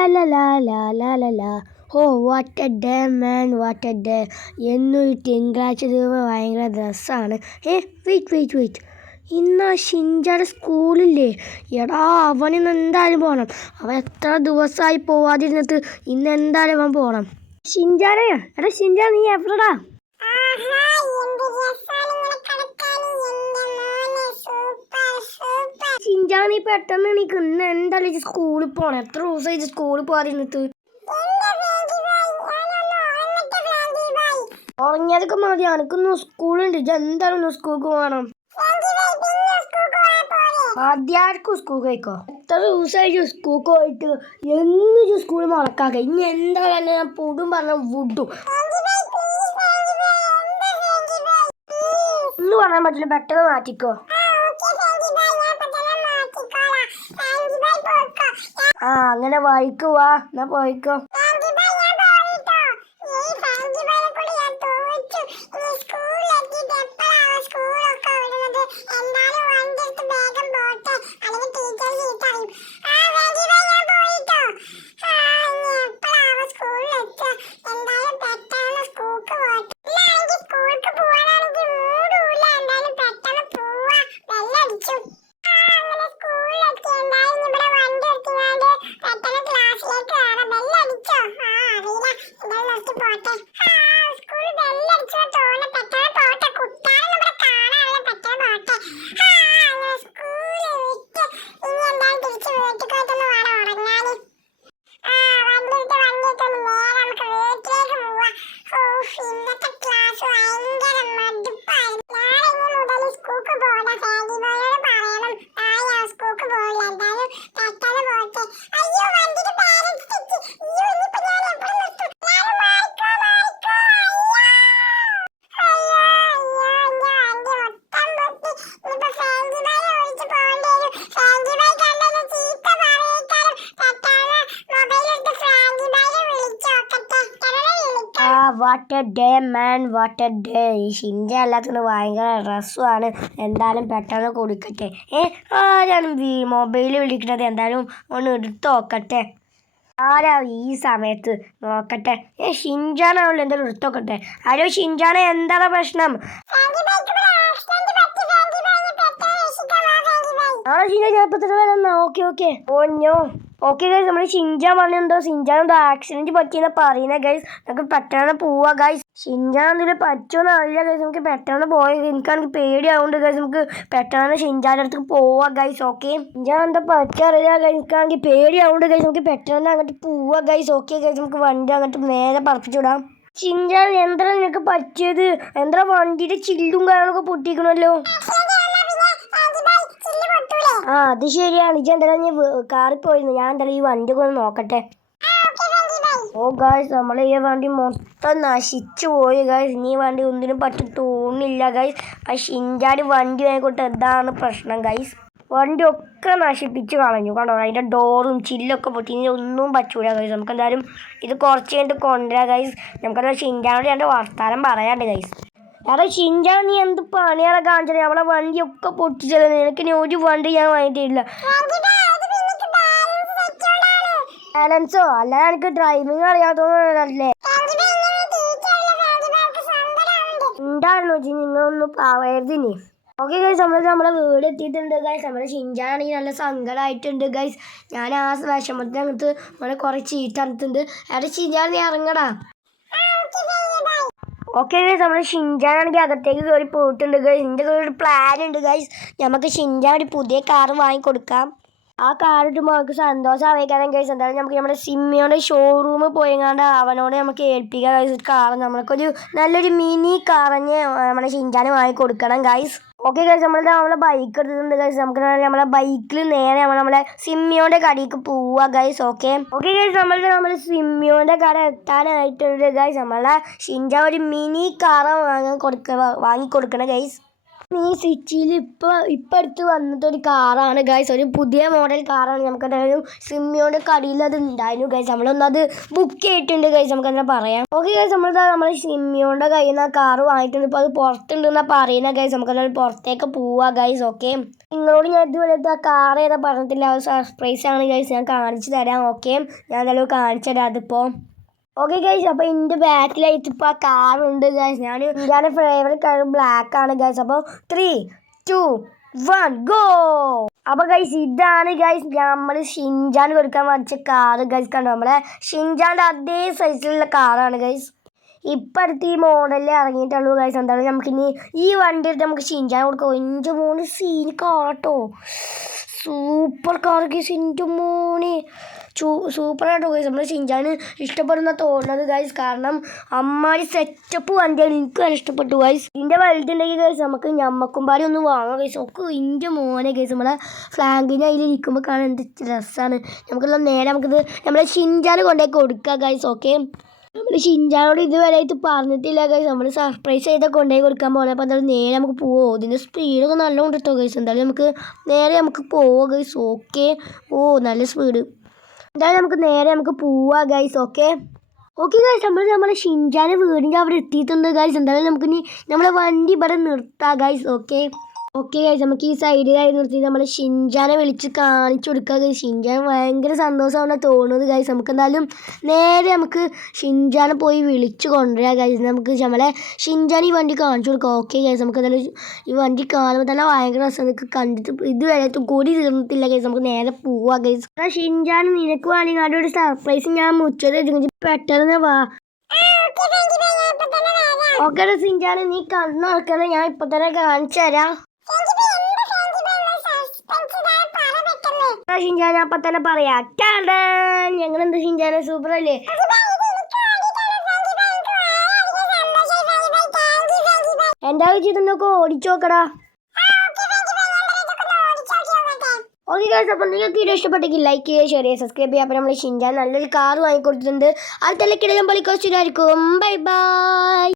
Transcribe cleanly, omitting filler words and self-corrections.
la la la la la la la. Oh, what a day, man, what a day. എന്നൊരു തിങ്കളാഴ്ച ദിവസം ഭയങ്കര രസമാണ്. വെയിറ്റ് ഇന്ന് ആ ഷിൻജാടെ സ്കൂളില്ലേ? എടാ, അവനിന്ന് എന്തായാലും പോകണം. അവൻ എത്ര ദിവസമായി പോവാതിരുന്നിട്ട് ഇന്ന് എന്തായാലും അവൻ പോകണം. ഷിൻജാനെ, എടാ ഷിൻജാ, നീ എവിടെടാ? ഷിൻജാ, നീ പെട്ടെന്ന് എനിക്ക് ഇന്ന് എന്തായാലും സ്കൂളിൽ പോകണം. എത്ര ദിവസമായി സ്കൂളിൽ പോകാതിരുന്നിട്ട്? ഉറങ്ങിയതൊക്കെ മതി, എനിക്കൊന്ന് സ്കൂളുണ്ട്. എന്തായാലും സ്കൂൾക്ക് പോകണം. ആദ്യാർക്കും സ്കൂൾ കഴിക്കോ? എത്ര ദിവസമായി സ്കൂൾക്ക് പോയിട്ട് എന്ന് സ്കൂൾ മുടക്കാക്ക. ഇനി എന്തായാലും ഞാൻ പൊടും പറഞ്ഞ വിടും. ഒന്നും പറയാൻ പറ്റില്ല, പെട്ടെന്ന് മാറ്റിക്കോ. അങ്ങനെ വായിക്കുവാ, എന്നാ പോയിക്കോ. What A day, man, what A day. ഈ ഷിൻജ അല്ലാത്തത് ഭയങ്കര രസമാണ്. എന്തായാലും പെട്ടെന്ന് കൊടുക്കട്ടെ. ആരാണ് മൊബൈൽ വിളിക്കുന്നത്? എന്തായാലും ഒന്ന് എടുത്ത് നോക്കട്ടെ. ആരാ ഈ സമയത്ത്? നോക്കട്ടെ. ഷിൻജാനാണല്ലോ, എന്തായാലും എടുത്ത് നോക്കട്ടെ. ഹലോ ഷിൻജാന, എന്താണ് പ്രശ്നം? ഓക്കെ ഗൈസ്, നമ്മൾ ഷിൻജാൻ പറഞ്ഞെന്തോ ഷിൻജാനെന്തോ ആക്സിഡന്റ് പറ്റിയെന്ന് പറയുന്നത് ഗൈസ്. നമുക്ക് പെട്ടെന്ന് പോവാ ഗൈസ്. ഷിൻജാൻ എന്തെങ്കിലും പറ്റുമെന്ന് അറിയില്ല ഗൈസ്. നമുക്ക് പെട്ടെന്ന് പോയത്, എനിക്കാണെങ്കിൽ പേടിയാവുന്നുണ്ട് ഗൈസ്. നമുക്ക് പെട്ടെന്ന് ഷിൻജാൻ്റെ അടുത്ത് പോവാ ഗൈസ്. ഓക്കെ, ഷിൻജാൻ എന്താ പറ്റാറില്ല ഗൈസ്. എനിക്കാണെങ്കിൽ പേടിയാവുന്നുണ്ട് ഗൈസ്. നമുക്ക് പെട്ടെന്ന് അങ്ങോട്ട് പോവാ ഗൈസ്. ഓക്കെ ഗൈസ്, നമുക്ക് വണ്ടി അങ്ങോട്ട് നേരെ പറപ്പിച്ചുവിടാം. ഷിൻജാൻ, എന്താ നിനക്ക് പറ്റിയത്? എന്താ വണ്ടിയുടെ ചില്ലും കാര്യങ്ങളൊക്കെ പൊട്ടിക്കണല്ലോ? അത് ശരിയാണ്. ഇജ് എന്തായാലും ഞാൻ കാറിൽ പോയിരുന്നു. ഞാൻ എന്തായാലും ഈ വണ്ടി ഒന്ന് നോക്കട്ടെ. ഓ ഗായ്സ്, നമ്മളെ ഈ വണ്ടി മൊത്തം നശിച്ചു പോയി ഗായ്സ്. ഇനി ഈ വണ്ടി ഒന്നിനും പറ്റി തോന്നില്ല ഗായ്സ്. ആ ഷിൻജാടി വണ്ടി ആയിക്കോട്ടെ, എന്താണ് പ്രശ്നം ഗായ്സ്? വണ്ടി ഒക്കെ നശിപ്പിച്ച് കളഞ്ഞു. കണ്ടോ, അതിൻ്റെ ഡോറും ചില്ലൊക്കെ പൊട്ടി. ഇനി ഒന്നും പറ്റൂല ഗായ്സ്. നമുക്ക് എന്തായാലും ഇത് കുറച്ച് കഴിഞ്ഞിട്ട് കൊണ്ടുവരാം ഗായ്സ്. നമുക്കെന്തായാലും ഷിൻജാനോട് രണ്ട് വർത്താനം പറയാണ്ട് ഗായ്സ്. എടാ ഷിൻജാൻ, നീ എന്ത് പണിയാണ് കാണിച്ചത്? നമ്മളെ വണ്ടിയൊക്കെ പൊട്ടിച്ചത്. നിനക്ക് ഇനി ഒരു വണ്ടി ഞാൻ വാങ്ങിയിട്ടില്ല. ബാലൻസോ? അല്ലാതെ എനിക്ക് ഡ്രൈവിംഗ് അറിയാത്തല്ലേ? ഉണ്ടായിരുന്നു ജി, നിങ്ങളൊന്നും പറയരുതിനി. ഓക്കെ ഗൈസ്, നമ്മളെ വീട് എത്തിയിട്ടുണ്ട് ഗൈസ്. നമ്മുടെ ഷിൻജാനാണെങ്കിൽ നല്ല സങ്കടമായിട്ടുണ്ട് ഗൈസ്. ഞാൻ ആ വിഷമത്തിനകത്ത് നമ്മളെ കുറേ ചീത്ത അറിഞ്ഞിട്ടുണ്ട്. എടാ ഷിൻജാൻ, നീ ഇറങ്ങടാ. ഓക്കെ ഗൈസ്, നമ്മുടെ ഷിൻജാനാണെങ്കിൽ അകത്തേക്ക് കയറി പോയിട്ടുണ്ട് ഗൈസ്. എൻ്റെ ഒരു പ്ലാൻ ഉണ്ട് ഗൈസ്. നമുക്ക് ഷിൻജാൻ ഒരു പുതിയ കാറ് വാങ്ങിക്കൊടുക്കാം. ആ കാർ ഇട്ടുമ്പോൾ നമുക്ക് സന്തോഷമായിക്കാനും ഗൈസ്. എന്തായാലും നമുക്ക് നമ്മുടെ സിമ്മിയോടെ ഷോറൂമിൽ പോയിങ്ങാണ്ട് അവനോട് നമുക്ക് ഏൽപ്പിക്കാം ഗൈസ്. കാർ നമുക്കൊരു നല്ലൊരു മിനി കാറഞ്ഞ് നമ്മുടെ ഷിൻജാന് വാങ്ങിക്കൊടുക്കണം ഗൈസ്. ഓക്കെ ഗൈസ്, നമ്മളെ ബൈക്ക് എടുത്തിട്ടുണ്ട് ഗൈസ്. നമുക്ക് നമ്മളെ ബൈക്കിൽ നേരെ നമ്മളെ സിമ്മിയോന്റെ കടയിലേക്ക് പോവുക ഗൈസ്. ഓക്കെ ഗൈസ്, നമ്മളെ സിമ്മിയോന്റെ കട എത്താനായിട്ടുണ്ട് ഗൈസ്. നമ്മളെ ഷിൻജാൻ ഒരു മിനി കാർ വാങ്ങിക്കൊടുക്കണം ഗൈസ്. ഈ സിറ്റിയിൽ ഇപ്പം അടുത്ത് വന്നിട്ടൊരു കാറാണ് ഗൈസ്. ഒരു പുതിയ മോഡൽ കാറാണ്. നമുക്കതായത് സിമ്മിയോൻ്റെ കടയിൽ അത് ഉണ്ടായിരുന്നു ഗൈസ്. നമ്മളൊന്നത് ബുക്ക് ചെയ്തിട്ടുണ്ട് ഗൈസ്. നമുക്കതിനെ പറയാം. ഓക്കെ ഗൈസ്, നമ്മൾ സിമ്മിയോൻ്റെ കയ്യിൽ നിന്ന് ആ കാറ് വാങ്ങിയിട്ടുണ്ട്. ഇപ്പോൾ അത് പുറത്തുണ്ടെന്നാണ് പറയുന്നത് ഗൈസ്. നമുക്കത് പുറത്തേക്ക് പോവാ ഗൈസ്. ഓക്കെ, നിങ്ങളോട് ഞാൻ ഇതുവരെ ആ കാർ ഏതാ പറഞ്ഞിട്ടില്ല. അത് സർപ്രൈസ് ആണ് ഗൈസ്. ഞാൻ കാണിച്ചു തരാം. ഓക്കെ, ഞാൻ എന്തായാലും കാണിച്ചു തരാം അതിപ്പോൾ. ഓക്കെ ഗൈസ്, അപ്പോൾ എൻ്റെ ബാക്കിലായിട്ട് ഇപ്പോൾ ആ കാറുണ്ട് ഗൈസ്. എൻ്റെ ഫേവറേറ്റ് കളർ ബ്ലാക്ക് ആണ് ഗൈസ്. അപ്പോൾ 3, 2, 1 ഗോ. അപ്പോൾ ഗൈസ്, ഇതാണ് ഗൈസ് നമ്മൾ ഷിൻജാൻ കൊടുക്കാൻ മേടിച്ച കാറ് ഗൈസ്. കണ്ടോ, നമ്മളെ ഷിൻജാൻ്റെ അതേ സൈസിലുള്ള കാറാണ് ഗൈസ്. ഇപ്പം അടുത്ത് ഈ മോഡലിൽ ഇറങ്ങിയിട്ടുള്ളൂ ഗൈസ്. എന്താണ് നമുക്കിനി ഈ വണ്ടി എടുത്ത് നമുക്ക് ഷിൻജാൻ കൊടുക്കാം. എൻ്റെ മോന് സീൻ കാട്ടോ, സൂപ്പർ കാർ ഗൈസ്. എൻ്റെ മോന് സൂപ്പറായിട്ടോ ഗൈസ്. നമ്മൾ ഷിൻജാന് ഇഷ്ടപ്പെടുന്ന തോന്നുന്നത് ഗൈസ്. കാരണം അമ്മാരി സെറ്റപ്പ് വണ്ടിയാണ്. എനിക്ക് വളരെ ഇഷ്ടപ്പെട്ടു ഗൈസ്. ഇതിൻ്റെ വലുതുണ്ടെങ്കിൽ ഗൈസ് ഞമ്മക്കും പാടി ഒന്ന് വാങ്ങാം ഗൈസ്. ഒക്കെ എൻ്റെ മോനെ ഗൈസ്. നമ്മളെ ഫ്ലാങ്കിന് അതിൽ ഇരിക്കുമ്പോൾ കാണാൻ എന്ത് രസമാണ്. നമുക്കുള്ള നേരെ നമുക്കിത് നമ്മളെ ഷിൻജാന് കൊണ്ടുപോയി കൊടുക്കാം ഗൈസ്. ഓക്കെ, നമ്മൾ ഷിൻജാനോട് ഇതുവരെയായിട്ട് പറഞ്ഞിട്ടില്ല ഗൈസ്. നമ്മൾ സർപ്രൈസ് ചെയ്താൽ കൊണ്ടുപോയി കൊടുക്കാൻ പോകുന്നത്. അപ്പോൾ എന്തായാലും നേരെ നമുക്ക് പോവോ. ഇതിൻ്റെ സ്പീഡൊക്കെ നല്ലോണം കിട്ടോ ഗൈസ്. എന്തായാലും നമുക്ക് പോവാം ഗൈസ്. ഓക്കെ, നല്ല സ്പീഡ്. എന്തായാലും നമുക്ക് പോവാം ഗൈസ്. ഓക്കെ ഗൈസ്, നമ്മളെ ഷിൻജാൻ്റെ വീടിൻ്റെ അവിടെ എത്തിയിട്ടുണ്ട് ഗൈസ്. എന്തായാലും നമുക്കിനി നമ്മളെ വണ്ടി ഇവിടെ നിർത്താം ഗൈസ്. ഓക്കെ ഗൈസ്, നമുക്ക് ഈ സൈഡിലായി നിർത്തി നമ്മൾ ഷിൻജാനെ വിളിച്ച് കാണിച്ചു കൊടുക്കുക ഗൈസ്. ഷിൻജാൻ ഭയങ്കര സന്തോഷമാണ് തോന്നുന്നത് ഗൈസ്. നമുക്ക് എന്തായാലും നേരെ ഷിൻജാനെ പോയി വിളിച്ച് കൊണ്ടുവരാം ഗൈസ്. നമുക്ക് നമ്മളെ ഷിൻജാൻ ഈ വണ്ടി കാണിച്ചു കൊടുക്കാം. ഓക്കെ ഗൈസ്, നമുക്ക് എന്തായാലും ഈ വണ്ടി കാണുമ്പോൾ തന്നെ ഭയങ്കര രസം. നമുക്ക് കണ്ടിട്ട് ഇതുവരെ കൂടി തീർന്നിട്ടില്ല ഗൈസ്. നമുക്ക് നേരെ പോവാം ഗൈസ്. ഷിൻജാൻ, നിനക്ക് വേണമെങ്കിൽ ഒരു സർപ്രൈസ് ഞാൻ മുച്ചത് പെട്ടെന്ന് വാ. ഓക്കെ ഷിൻജാൻ, നീ കണ്ണു നോക്കണേ, ഞാൻ ഇപ്പൊ തന്നെ കാണിച്ചു തരാം. ഷിൻജാൻ അപ്പൊ തന്നെ പറയാ. ഞങ്ങളെന്ത് ഷിൻജാനെ സൂപ്പർ അല്ലേ. എന്താ ചെയ്തൊക്കെ ഓടിച്ചോക്കടാ. ഓക്കെ ഗൈസ്, അപ്പോൾ നിങ്ങൾക്ക് വീഡിയോ ഇഷ്ടപ്പെട്ടെങ്കിൽ ലൈക്ക് ചെയ്യുക, ഷെയർ ചെയ്യുക, സബ്സ്ക്രൈബ് ചെയ്യുക. അപ്പോൾ നമ്മൾ ഷിൻജാൻ നല്ലൊരു കാർ വാങ്ങിക്കൊടുത്തിട്ടുണ്ട്. അത് തലക്കിടലും പൊളിക്കോസ്റ്റിലായിരിക്കും. Bye bye.